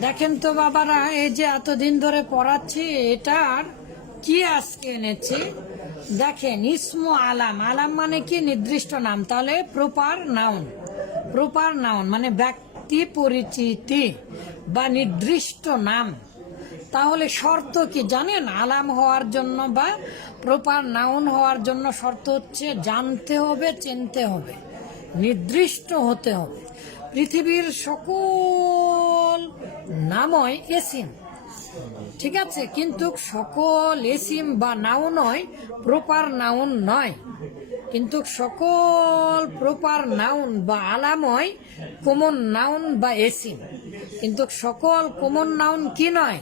দেখেন তো বাবারা, এই যে এতদিন ধরে পড়াচ্ছি, এটার কি আজকে এনেছি? দেখেন, ইসমু আলাম। আলাম মানে কি? নির্দিষ্ট নাম। তাহলে প্রপার নাউন। প্রপার নাউন মানে ব্যক্তি পরিচিতি বা নির্দিষ্ট নাম। তাহলে শর্ত কি? জানেন, আলাম হওয়ার জন্য বা প্রপার নাউন হওয়ার জন্য শর্ত হচ্ছে জানতে হবে, চিনতে হবে। নির্দিষ্ট হতে হবে। পৃথিবীর সকল নাময় এসিম। ঠিক আছে? কিন্তু সকল এসিম বা নাউনই প্রপার নাউন নয়। কিন্তু সকল প্রপার নাউন বা আলাময় কোমন নাউন বা এসিম। কিন্তু সকল কমন নাউন কি নয়?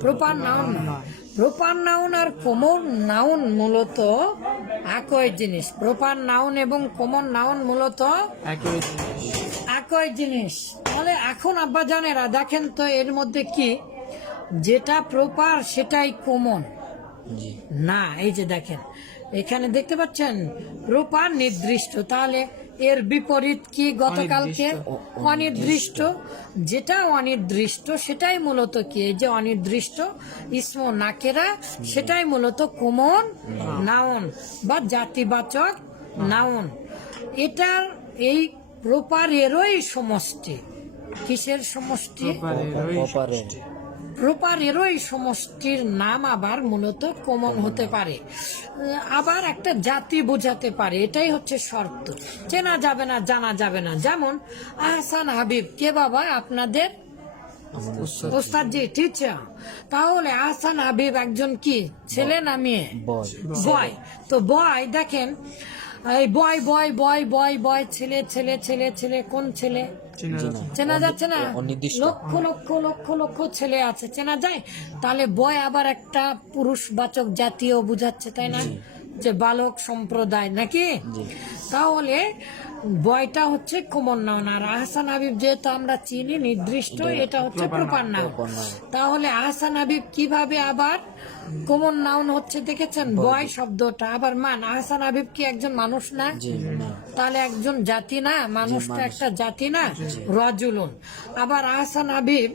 প্রপার নাউন নয়। প্রপার নাউন আর কমন নাউন মূলত একই জিনিস। প্রপার নাউন এবং কমন নাউন মূলত একই জিনিস। একই জিনিস। তাহলে এখন আব্বা জানেরা দেখেন তো এর মধ্যে কি? যেটা প্রপার সেটাই কমন না এই যে দেখেন এখানে দেখতে পাচ্ছেন? প্রপার নির্দিষ্ট। তাহলে এর বিপরীত কি গতকালকে? অনির্দিষ্ট যেটা অনির্দিষ্ট সেটাই মূলত কি? এই যে অনির্দিষ্ট ইসম নাকেরা সেটাই মূলত কমন নাউন বা জাতিবাচক নাউন এটার এই প্রপার এরই সমষ্টি। কিসের সমষ্টি? অপারে প্রপার এরই সমষ্টির নাম আবার মূলত কমন হতে পারে। আবার একটা জাতি বোঝাতে পারে এটাই হচ্ছে শর্ত। চেনা যাবে না জানা যাবে না। যেমন আহসান হাবিব কে বাবা? আপনাদের? ওস্তাদ জি। টিচার তাহলে আহসান হাবিব একজন কি? ছেলে না মেয়ে? বয়। বয়। তো বয় দেখেন এই বয় বয় বয় বয় বয় ছেলে ছেলে ছেলে ছেলে কোন ছেলে? চেনা যাচ্ছে। না? লক্ষ লক্ষ লক্ষ লক্ষ ছেলে আছে। চেনা যায়? তাহলে বয় আবার একটা পুরুষবাচক জাতীয় বুঝাচ্ছে তাই না? যে বালক সম্প্রদায় নাকি? তাহলে বয়টা হচ্ছে কমন নাউন আর আহসান হাবিব যেহেতু আমরা চিনি নির্দিষ্ট এটা হচ্ছে প্রপার নাউন তাহলে আহসান হাবিব কীভাবে আবার কমন নাউন হচ্ছে দেখেছেন? বয় শব্দটা। আবার মান। আহসান আবিব কি একজন মানুষ না? তাহলে একজন জাতি না? মানুষ তো একটা জাতি না? রজুলুন। আবার আহসান আবিব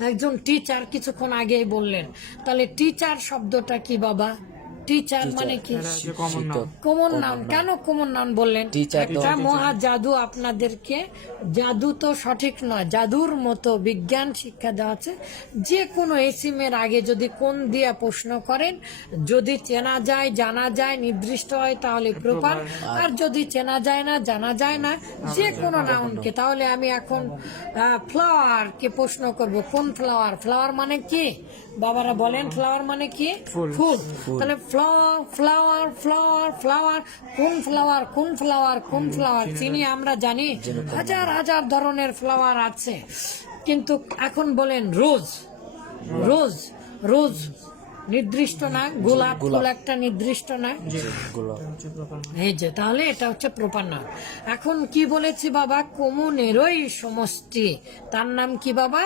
একজন টিচার কিছুক্ষণ আগেই বললেন। তাহলে টিচার শব্দটা কি বাবা? টিচার মানে কি? কমন নাম কেন কমন নাম বললেন? একটা মহা জাদু আপনাদেরকে। জাদু তো সঠিক নয়। জাদুর মতো বিজ্ঞান শিক্ষা দেওয়া আছে। যে কোনো এসিমের আগে যদি কোন দিয়া প্রশ্ন করেন যদি চেনা যায় জানা যায় নির্দিষ্ট হয় তাহলে প্রপার আর যদি চেনা যায় না জানা যায় না যে কোনো নাউনকে তাহলে আমি এখন ফ্লাওয়ার কে প্রশ্ন করব। কোন ফ্লাওয়ার ফ্লাওয়ার মানে কি? বাবারা বলেন ফ্লাওয়ার মানে কি? ফুল। তাহলে ফ্লাওয়ার ফ্লাওয়ার ফ্লাওয়ার ফ্লাওয়ার কোন ফ্লাওয়ার কোন ফ্লাওয়ার কোন ফ্লাওয়ার চিনি আমরা জানি হাজার হাজার ধরনের ফ্লাওয়ার আছে। কিন্তু এখন বলেন রোজ রোজ রোজ নির্দিষ্ট না গোলাপ ফুল একটা নির্দিষ্ট না। এই যে তাহলে এটা হচ্ছে প্রপার নাম এখন কি বলেছি বাবা? কমনেরই সমষ্টি। তার নাম কি বাবা?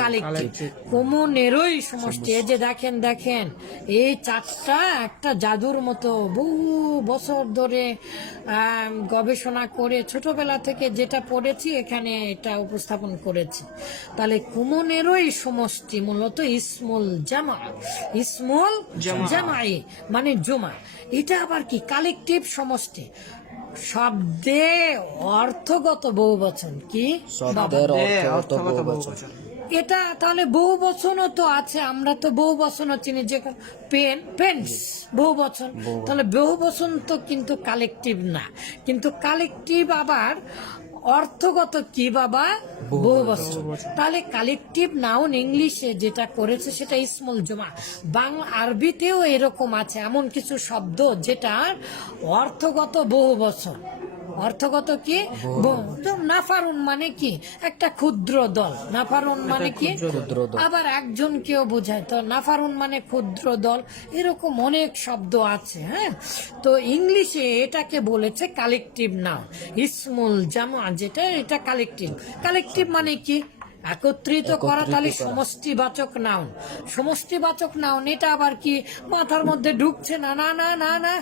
কালেকটিভ। কমনেরই সমষ্টি। এই যে দেখেন দেখেন এই চারটা একটা জাদুর মতো বহু বছর ধরে গবেষণা করে ছোটবেলা থেকে যেটা পড়েছি এখানে এটা উপস্থাপন করেছি। তাহলে কুমনেরই সমষ্টি মূলত ইসমুল জামা। ইসমুল জামাই মানে জমা। এটা আবার কি? কালেকটিভ সমষ্টি। শব্দে অর্থগত বহু বচন। কি? এটা তাহলে বহু বচনও তো আছে আমরা তো বহু বচনও চিনি যে পেন পেন্স বহু বচন। তাহলে বহু বচন তো কিন্তু কালেকটিভ না। কিন্তু কালেকটিভ আবার অর্থগত কি বাবা? বহু বছর। তাহলে কালেকটিভ নাউন ইংলিশে যেটা করেছে সেটা ইসমুল জমা। বাংলা আরবিতেও এরকম আছে এমন কিছু শব্দ যেটা অর্থগত বহু বচন অর্থগত কি? নাফারুন মানে কি? একটা ক্ষুদ্র দল। নাফারুন মানে কি? ক্ষুদ্র আবার একজন কেউ বোঝায়। তো নাফারুন মানে ক্ষুদ্র দল। এরকম অনেক শব্দ আছে হ্যাঁ? তো ইংলিশে এটাকে বলেছে কালেকটিভ নাম ইসমুল জামা যেটা এটা কালেকটিভ। কালেকটিভ মানে কি? একত্রিত করা তাহলে। সমষ্টিবাচক নাউন। সমষ্টিবাচক নাউন এটা আবার কি? মাথার মধ্যে ঢুকছে না না না না না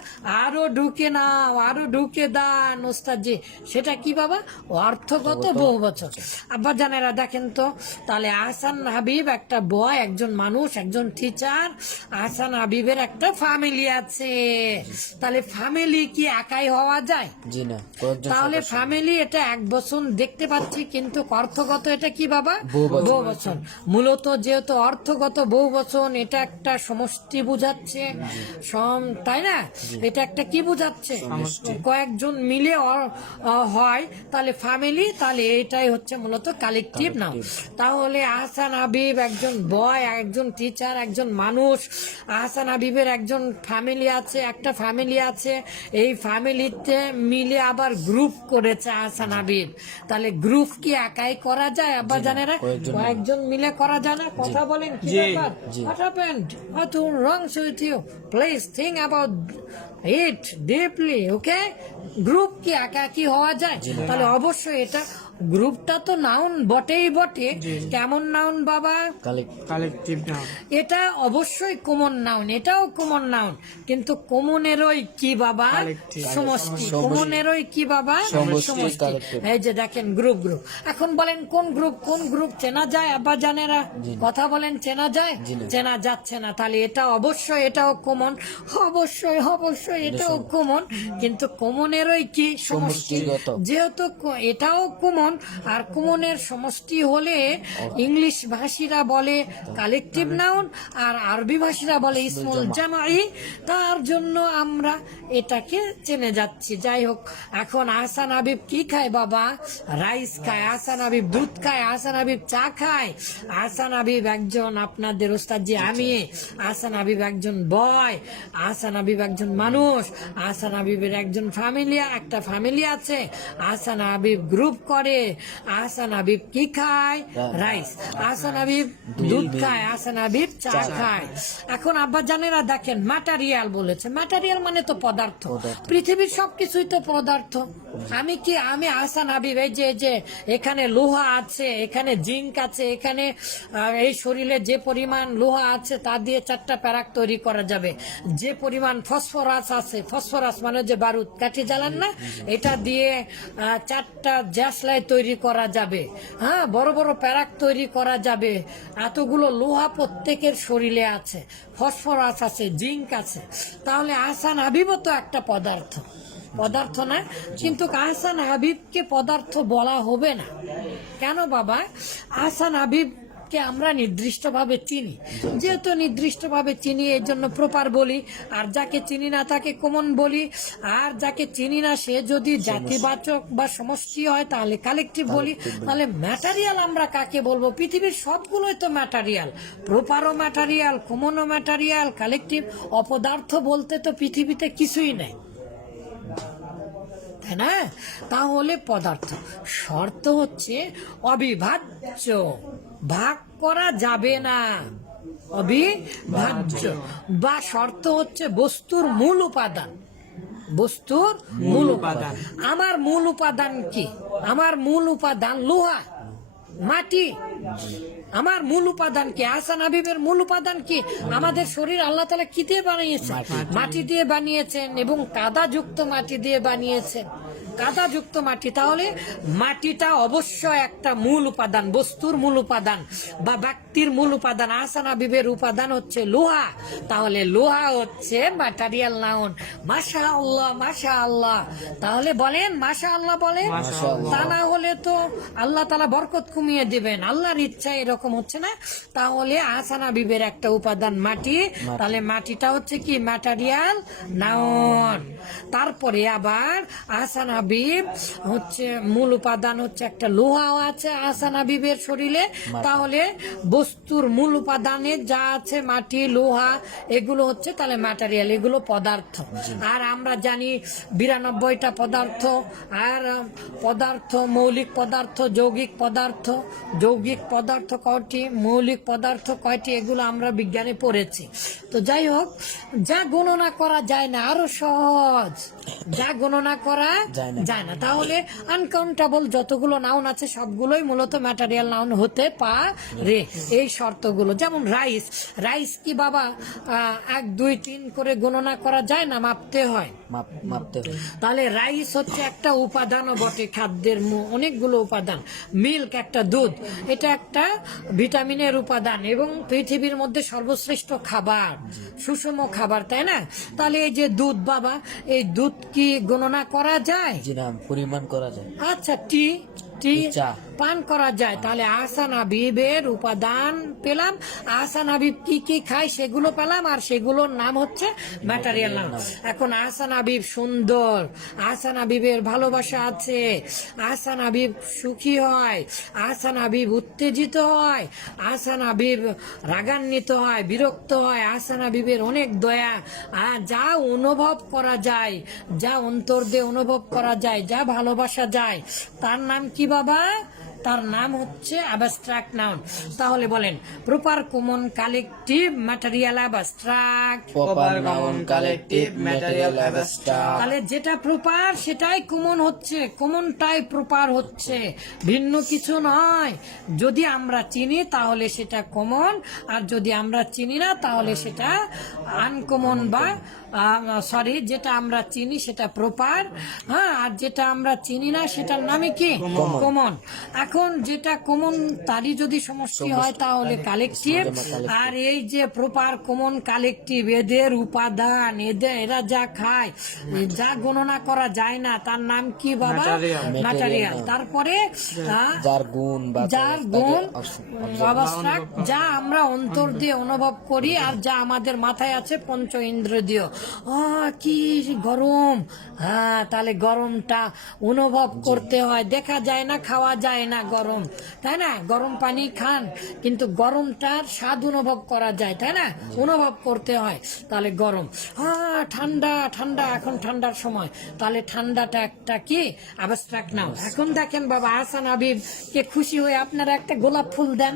আরও ঢুকে নাও আরও ঢুকে দান ওস্তাদজি। সেটা কি বাবা? অর্থগত বহু বছর আব্বা জানেরা দেখেন তো তাহলে আহসান হাবিব একটা বয় একজন মানুষ একজন টিচার আহসান হাবিবের একটা ফ্যামিলি আছে। তাহলে ফ্যামিলি কি একাই হওয়া যায়? জি না তাহলে ফ্যামিলি এটা এক বছর দেখতে পাচ্ছি কিন্তু অর্থগত এটা কি বাবা? বহুবচন। বহু বচন মূলত যেহেতু অর্থগত বহু বচন এটা একটা সমষ্টি বুঝাচ্ছে। সম তাই না? এটা একটা কি বুঝাচ্ছে? কয়েকজন মিলে হয় তাহলে ফ্যামিলি তাহলে এটাই হচ্ছে মূলত কালেকটিভ নাম তাহলে আহসান হাবিব একজন বয় একজন টিচার একজন মানুষ আহসান হাবিবের একজন ফ্যামিলি আছে একটা ফ্যামিলি আছে। এই ফ্যামিলিতে মিলে আবার গ্রুপ করেছে আহসান হাবিব। তাহলে গ্রুপ কি একাই করা যায়? আবার আপনারা মিলে। করা যায় না। কথা বলেন কি wrong with you please thing about okay group কি একা হওয়া যায়? তাহলে অবশ্যই এটা গ্রুপটা তো নাউন বটেই বটে। কেমন নাউন বাবা? কালেকটিভ নাউন এটা অবশ্যই কমন নাউন এটাও কমন নাউন কিন্তু কমনেরই কি বাবা? সমষ্টি। কমনেরই কি বাবা? সমষ্টি, এই যে দেখেন গ্রুপ গ্রুপ এখন বলেন কোন গ্রুপ কোন গ্রুপ চেনা যায় আব্বা জানেরা? কথা বলেন চেনা যায়? চেনা যাচ্ছে না। তাহলে এটা অবশ্যই এটাও কমন অবশ্যই অবশ্যই এটাও কমন কিন্তু কমনেরই কি? সমষ্টি। যেহেতু এটাও কমন আর কমনের সমষ্টি হলে ইংলিশ ভাষীরা বলে কালেকটিভ নাউন আর আরবি ভাষীরা বলে ইসমুল জামাই। তার জন্য আমরা এটাকে চেনে যাচ্ছি। যাই হোক, এখন আহসান হাবিব কি খায় বাবা? রাইস খায়, আহসান হাবিব দুধ খায়, আহসান হাবিব চা খায়। আহসান হাবিব একজন আপনাদের ওস্তাদ যে আমি। আহসান হাবিব একজন বয়, আহসান হাবিব একজন মানুষ, আহসান হাবিবের একজন ফ্যামিলি, একটা ফ্যামিলি আছে। আহসান হাবিব গ্রুপ করে আহসান হাবিব কি খায়? রাইস। আহসান হাবিব দুধ খায় আহসান হাবিব চা খায়। এখন আব্বা জানেরা দেখেন ম্যাটারিয়াল বলেছে। ম্যাটারিয়াল মানে তো পদার্থ। পৃথিবীর সবকিছুই তো পদার্থ। আমি কি, আমি আহসান হাবিব, এই যে যে এখানে লোহা আছে, এখানে জিঙ্ক আছে, এখানে এই শরীরে যে পরিমাণ লোহা আছে, তা দিয়ে চারটা প্যারাক তৈরি করা যাবে। যে পরিমাণ ফসফরাস আছে, ফসফরাস মানে যে বারুদ, কাঠি জ্বালান না? এটা দিয়ে চারটা জ্যাসলাই তৈরি করা যাবে। হ্যাঁ বড় বড় প্যারাক তৈরি করা যাবে। এতগুলো লোহা প্রত্যেকের শরীরে আছে, ফসফরাস আছে, জিঙ্ক আছে। তাহলে আহসান হাবিবও তো একটা পদার্থ। পদার্থ না কিন্তু আহসান হাবিবকে পদার্থ বলা হবে না। কেন বাবা? আহসান হাবিবকে আমরা নির্দিষ্টভাবে চিনি। যেহেতু নির্দিষ্টভাবে চিনি এর জন্য প্রপার বলি। আর যাকে চিনি না তাকে কমন বলি। আর যাকে চিনি না সে যদি জাতিবাচক বা সমষ্টি হয় তাহলে কালেকটিভ বলি। তাহলে ম্যাটারিয়াল আমরা কাকে বলব? পৃথিবীর সবগুলোই তো ম্যাটারিয়াল প্রপারও ম্যাটারিয়াল কমনও ম্যাটারিয়াল কালেকটিভ অপদার্থ বলতে তো পৃথিবীতে কিছুই নেই। তাই না? তাহলে পদার্থ। শর্ত হচ্ছে অবিভাজ্য। ভাগ করা যাবে না। অবিভাজ্য। বা শর্ত হচ্ছে বস্তুর মূল উপাদান। বস্তুর মূল উপাদান। আমার মূল উপাদান কি? আমার মূল উপাদান লোহা। মাটি। আমার মূল উপাদান কি? আহসান হাবিবের মূল উপাদান কি? আমাদের শরীর আল্লাহ তালা কি দিয়ে বানিয়েছেন? মাটি দিয়ে। বানিয়েছেন এবং কাদা যুক্ত মাটি দিয়ে বানিয়েছেন। কাদাযুক্ত মাটি তাহলে মাটিটা অবশ্যই একটা মূল উপাদান বস্তুর মূল উপাদান বা ব্যক্তির মূল উপাদান আহসান বিবের উপাদান হচ্ছে লোহা। তাহলে লোহা হচ্ছে ম্যাটারিয়াল নাউন মাশা আল্লাহ মাশা আল্লাহ তাহলে বলেন মাশা আল্লাহ বলেন তা না হলে তো আল্লাহ তালা বরকত কমিয়ে দেবেন। আল্লাহর ইচ্ছা এরকম হচ্ছে না। তাহলে আসানা বিবের একটা উপাদান মাটি। তাহলে মাটিটা হচ্ছে কি? ম্যাটারিয়াল নাউন তারপরে আবার আহসান হাবিব হচ্ছে মূল উপাদান হচ্ছে একটা লোহাও আছে আহসান হাবিবের শরীরে। তাহলে বস্তুর মূল উপাদানে যা আছে মাটি লোহা এগুলো হচ্ছে তাহলে ম্যাটারিয়াল এগুলো পদার্থ। আর আমরা জানি বিরানব্বইটা পদার্থ আর পদার্থ মৌলিক পদার্থ যৌগিক পদার্থ যৌগিক পদার্থ কয়টি মৌলিক পদার্থ কয়টি এগুলো আমরা বিজ্ঞানে পড়েছি। তো যাই হোক যা গণনা করা যায় না আরও সহজ। যা গণনা করা যায় না। যায় না। তাহলে আনকাউন্টেবল যতগুলো নাউন আছে, সবগুলোই মূলত ম্যাটারিয়াল নাউন হতে পারে। এই শর্তগুলো। যেমন রাইস রাইস কি বাবা এক, দুই, তিন করে গণনা করা যায় না? মাপতে হয়। মাপতে হয়। তাহলে রাইস হচ্ছে একটা উপাদানও বটে খাদ্যের অনেকগুলো উপাদান। মিল্ক একটা দুধ এটা একটা ভিটামিনের উপাদান এবং পৃথিবীর মধ্যে সর্বশ্রেষ্ঠ খাবার সুষম খাবার তাই না? তাহলে এই যে দুধ বাবা এই দুধ কি গণনা করা যায়? পরিমাণ করা যায়। আচ্ছা টি টি পান করা যায়। তাহলে আসান আবিবের উপাদান পেলাম। আসান আবিব কি কি খায় সেগুলো পেলাম আর সেগুলোর নাম হচ্ছে ম্যাটারিয়াল নাম। এখন আসান আবিব সুন্দর। আসান আবিবের ভালোবাসা আছে। আসান আবিব সুখী হয়। আসান আবিব উত্তেজিত হয়। আসান আবিব রাগান্বিত হয় বিরক্ত হয়। আসান আবিবের অনেক দয়া। আর যা অনুভব করা যায় যা অন্তর দিয়ে অনুভব করা যায় যা ভালোবাসা যায় তার নাম কি বাবা তার নাম হচ্ছে অ্যাবস্ট্রাক্ট নাউন তাহলে বলেন proper common collective material abstract proper noun collective material abstract তাহলে যেটা প্রপার সেটাই কমন হচ্ছে। কমনটাই প্রপার হচ্ছে। ভিন্ন কিছু নয়। যদি আমরা চিনি তাহলে সেটা কমন আর যদি আমরা চিনি না তাহলে সেটা আনকমন বা সরি যেটা আমরা চিনি সেটা প্রপার হ্যাঁ আর যেটা আমরা চিনি না সেটার নামে কি? কমন। এখন যেটা কমন তারই যদি সমষ্টি হয় তাহলে কালেকটিভ আর এই যে প্রপার কমন কালেকটিভ এদের উপাদান এদের এরা যা খায় যা গণনা করা যায় না তার নাম কি বাবা? ম্যাটারিয়াল তারপরে যার গুণ যার গুণ অবস্থা। যা আমরা অন্তর দিয়ে অনুভব করি আর যা আমাদের মাথায় আছে পঞ্চ ইন্দ্রিয়। কি গরম। হ্যাঁ তাহলে গরমটা অনুভব করতে হয়। দেখা যায় না খাওয়া যায় না গরম। তাই না? গরম পানি খান কিন্তু গরমটার স্বাদ অনুভব করা যায় তাই না? অনুভব করতে হয় তাহলে গরম। হ্যাঁ ঠান্ডা ঠান্ডা এখন ঠান্ডার সময়। তাহলে ঠান্ডাটা একটা কি? অ্যাবস্ট্রাক্ট নাও এখন দেখেন বাবা হাবিব কে খুশি হয়ে আপনারা একটা গোলাপ ফুল দেন।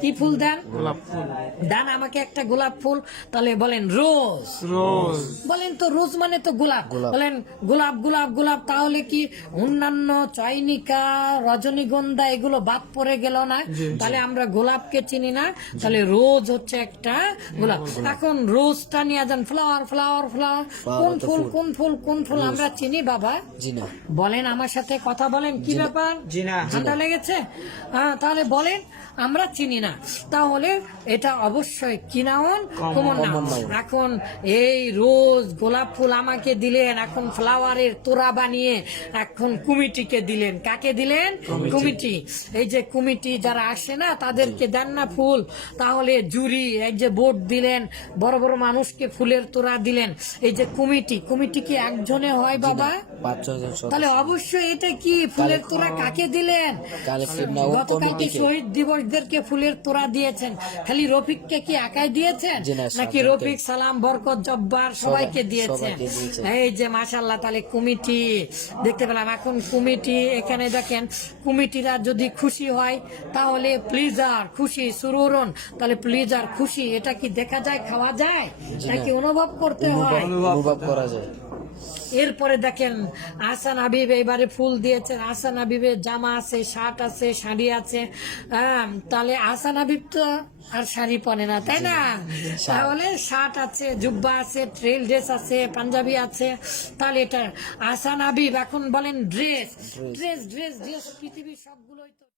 কি ফুল দেন? গোলাপ ফুল। দেন আমাকে একটা গোলাপ ফুল। তাহলে বলেন রোজ। রোজ। বলেন তো রোজ মানে তো গোলাপ। বলেন গোলাপ গোলাপ গোলাপ তাহলে কি অন্যান্য চয়নিকা রজনীগন্ধা এগুলো বাদ পড়ে গেল না? তাহলে আমরা গোলাপকে চিনি না তাহলে রোজ হচ্ছে একটা গোলাপ। এখন রোজটা নিয়ে যান ফ্লাওয়ার ফ্লাওয়ার ফ্লাওয়ার কোন ফুল কোন ফুল কোন ফুল আমরা চিনি বাবা? বলেন আমার সাথে কথা বলেন কি ব্যাপার? ঠান্ডা লেগেছে? হ্যাঁ তাহলে বলেন আমরা চিনি না। তাহলে এটা অবশ্যই কি নাউন কমন এখন এই রোজ গোলাপ ফুল আমাকে দিলেন এখন ফ্লাওয়ারের তোড়া বানিয়ে এখন কুমিটিকে দিলেন। কাকে দিলেন? কুমিটি। এই যে কুমিটি যারা আসে না তাদেরকে দেন না ফুল। তাহলে জুরি এই যে বোর্ড দিলেন বড় বড় মানুষকে ফুলের তোড়া দিলেন। এই যে কুমিটি কুমিটি কি একজনে হয় বাবা? তাহলে অবশ্যই এটা কি ফুলের তোড়া কাকে দিলেন? গতকালকে শহীদ দিবসদেরকে ফুলের তোড়া দিয়েছেন। খালি রফিককে কি একাই দিয়েছেন? নাকি রফিক সালাম বরকত জব্বার সবাইকে দিয়েছেন এই যে মাসাল্লাহ তাহলে কমিটি দেখতে পেলাম। এখন কমিটি এখানে দেখেন কমিটিরা যদি খুশি হয় তাহলে প্লিজার খুশি সুরুরন তাহলে প্লিজার খুশি এটা কি দেখা যায় খাওয়া যায়? নাকি অনুভব করতে হয়? অনুভব করা যায়। এরপরে দেখেন আসান আবিব এবারে ফুল দিয়েছেন। আসান আবিবের জামা আছে শার্ট আছে শাড়ি আছে। আম, তাহলে আসান হাবিব তো আর শাড়ি পরে না তাই না? তাহলে শার্ট আছে জুব্বা আছে ট্রেল ড্রেস আছে পাঞ্জাবি আছে। তাহলে এটা আসান হাবিব এখন বলেন ড্রেস ড্রেস ড্রেস ড্রেস পৃথিবীর সবগুলোই